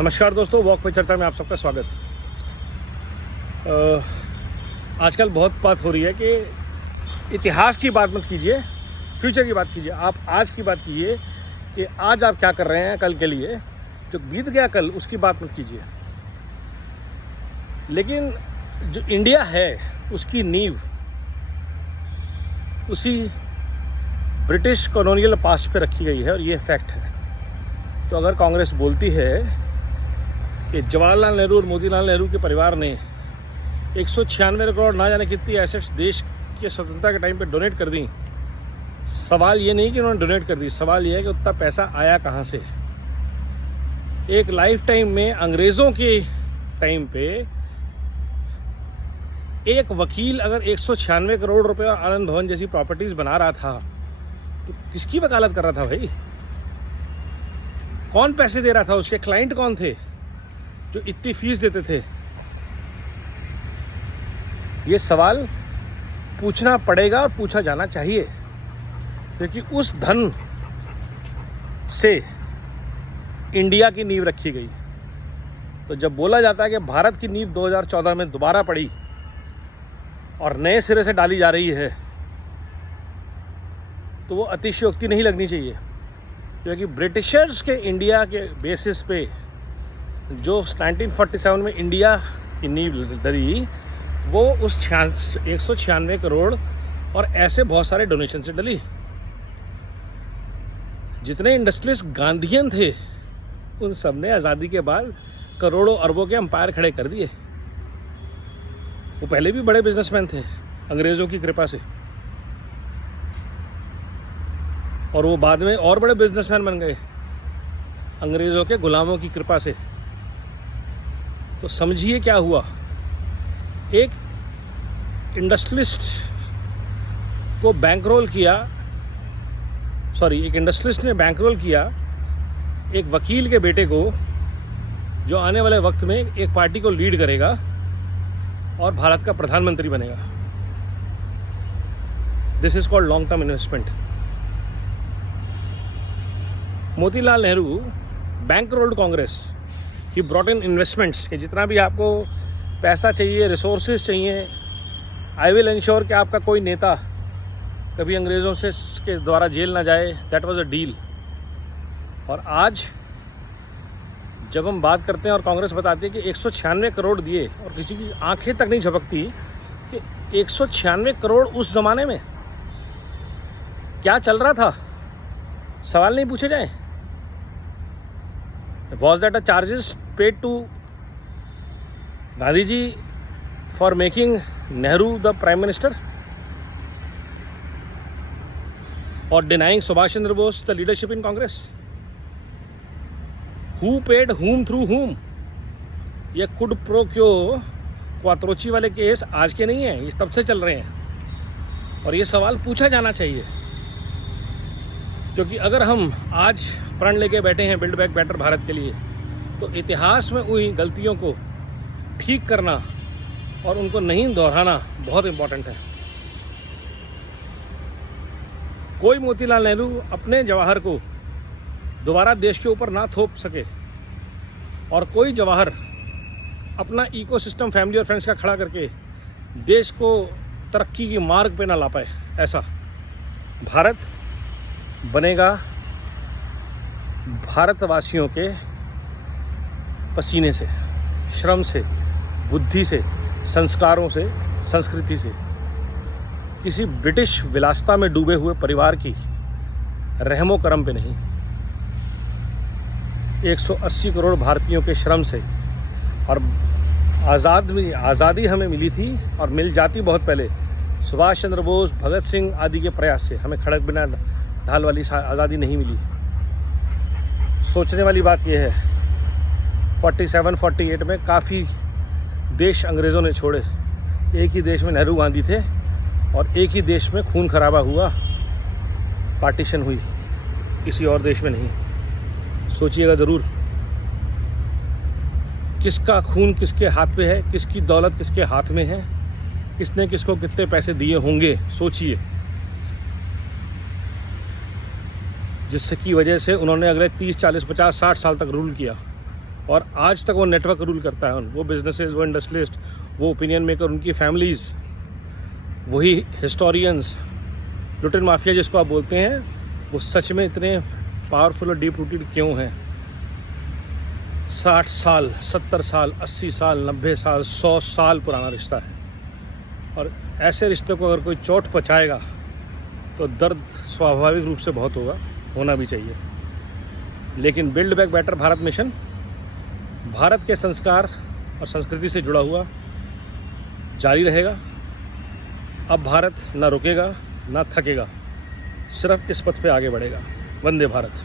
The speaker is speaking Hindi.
नमस्कार दोस्तों, वॉक पे चर्चा में आप सबका स्वागत। आजकल बहुत बात हो रही है कि इतिहास की बात मत कीजिए, फ्यूचर की बात कीजिए। आप आज की बात कीजिए कि आज आप क्या कर रहे हैं कल के लिए। जो बीत गया कल, उसकी बात मत कीजिए। लेकिन जो इंडिया है उसकी नींव उसी ब्रिटिश कॉलोनियल पास्ट पे रखी गई है और ये फैक्ट है। तो अगर कांग्रेस बोलती है कि जवाहरलाल नेहरू और मोतीलाल नेहरू के परिवार ने 196 करोड़ ना जाने कितनी एसेट्स देश के स्वतंत्रता के टाइम पे डोनेट कर दी, सवाल ये नहीं कि उन्होंने डोनेट कर दी, सवाल ये है कि उतना पैसा आया कहाँ से। एक लाइफ टाइम में अंग्रेज़ों के टाइम पे एक वकील अगर 196 करोड़ रुपए और आनंद भवन जैसी प्रॉपर्टीज बना रहा था तो किसकी वकालत कर रहा था भाई? कौन पैसे दे रहा था? उसके क्लाइंट कौन थे जो इतनी फीस देते थे? ये सवाल पूछना पड़ेगा और पूछा जाना चाहिए, क्योंकि उस धन से इंडिया की नींव रखी गई। तो जब बोला जाता है कि भारत की नींव 2014 में दोबारा पड़ी और नए सिरे से डाली जा रही है, तो वो अतिशयोक्ति नहीं लगनी चाहिए, क्योंकि ब्रिटिशर्स के इंडिया के बेसिस पे जो 1947 में इंडिया की नींव डली, वो उस 196 करोड़ और ऐसे बहुत सारे डोनेशन से डली। जितने इंडस्ट्रियलिस्ट गांधीयन थे, उन सब ने आज़ादी के बाद करोड़ों अरबों के एम्पायर खड़े कर दिए। वो पहले भी बड़े बिजनेसमैन थे अंग्रेज़ों की कृपा से, और वो बाद में और बड़े बिजनेसमैन बन गए अंग्रेज़ों के गुलामों की कृपा से। तो समझिए क्या हुआ। एक इंडस्ट्रियलिस्ट को बैंकरोल किया, एक इंडस्ट्रियलिस्ट ने बैंकरोल किया एक वकील के बेटे को, जो आने वाले वक्त में एक पार्टी को लीड करेगा और भारत का प्रधानमंत्री बनेगा। This is called long term investment. Motilal Nehru bank rolled Congress, he brought in investments कि जितना भी आपको पैसा चाहिए, रिसोर्सेज चाहिए, आई विल इंश्योर कि आपका कोई नेता कभी अंग्रेज़ों से के द्वारा जेल ना जाए। That was a deal. और आज जब हम बात करते हैं और कांग्रेस बताती है कि 196 करोड़ दिए, और किसी की आंखें तक नहीं झपकती कि 196 करोड़ उस ज़माने में क्या चल रहा था, सवाल नहीं पूछे जाए। Was that a charges paid to Gandhi ji for making Nehru the Prime Minister, or denying Subhash Chandra Bose the leadership in Congress? Who paid whom through whom? ये कुड प्रो क्यो क्वात्रोची वाले केस आज के नहीं हैं, ये तब से चल रहे हैं, और ये सवाल पूछा जाना चाहिए। क्योंकि अगर हम आज प्रण लेके बैठे हैं बिल्ड बैक बेटर भारत के लिए, तो इतिहास में हुई गलतियों को ठीक करना और उनको नहीं दोहराना बहुत इम्पोर्टेंट है। कोई मोतीलाल नेहरू अपने जवाहर को दोबारा देश के ऊपर ना थोप सके, और कोई जवाहर अपना इकोसिस्टम फैमिली और फ्रेंड्स का खड़ा करके देश को तरक्की की मार्ग पे ना ला पाए। ऐसा भारत बनेगा भारतवासियों के पसीने से, श्रम से, बुद्धि से, संस्कारों से, संस्कृति से। किसी ब्रिटिश विलासिता में डूबे हुए परिवार की रहमो करम पे नहीं। 180 करोड़ भारतीयों के श्रम से, और आज़ादी हमें मिली थी और मिल जाती बहुत पहले, सुभाष चंद्र बोस, भगत सिंह आदि के प्रयास से। हमें खड़क बिना ढाल वाली आज़ादी नहीं मिली। सोचने वाली बात यह है, 47-48 में काफ़ी देश अंग्रेज़ों ने छोड़े। एक ही देश में नेहरू गांधी थे और एक ही देश में खून खराबा हुआ, पार्टीशन हुई, किसी और देश में नहीं। सोचिएगा ज़रूर, किसका खून किसके हाथ पे है, किसकी दौलत किसके हाथ में है, किसने किसको कितने पैसे दिए होंगे। सोचिए, जिससे की वजह से उन्होंने अगले 30, 40, 50, 60 साल तक रूल किया। और आज तक वो नेटवर्क रूल करता है। वो बिजनेसेस, वो इंडस्ट्रियलिस्ट, वो ओपिनियन मेकर, उनकी फैमिलीज़, वही हिस्टोरियंस, लुटेन माफिया जिसको आप बोलते हैं, वो सच में इतने पावरफुल और डीप रूटेड क्यों हैं? 60 साल, 70 साल, 80 साल, 90 साल, 100 साल पुराना रिश्ता है। और ऐसे रिश्ते को अगर कोई चोट पहुँचाएगा तो दर्द स्वाभाविक रूप से बहुत होना भी चाहिए। लेकिन build back better Bharat mission Bharat के संस्कार और संस्कृति से जुड़ा हुआ जारी रहेगा। अब भारत ना रुकेगा ना थकेगा, सिर्फ इस पथ पे आगे बढ़ेगा। वंदे भारत।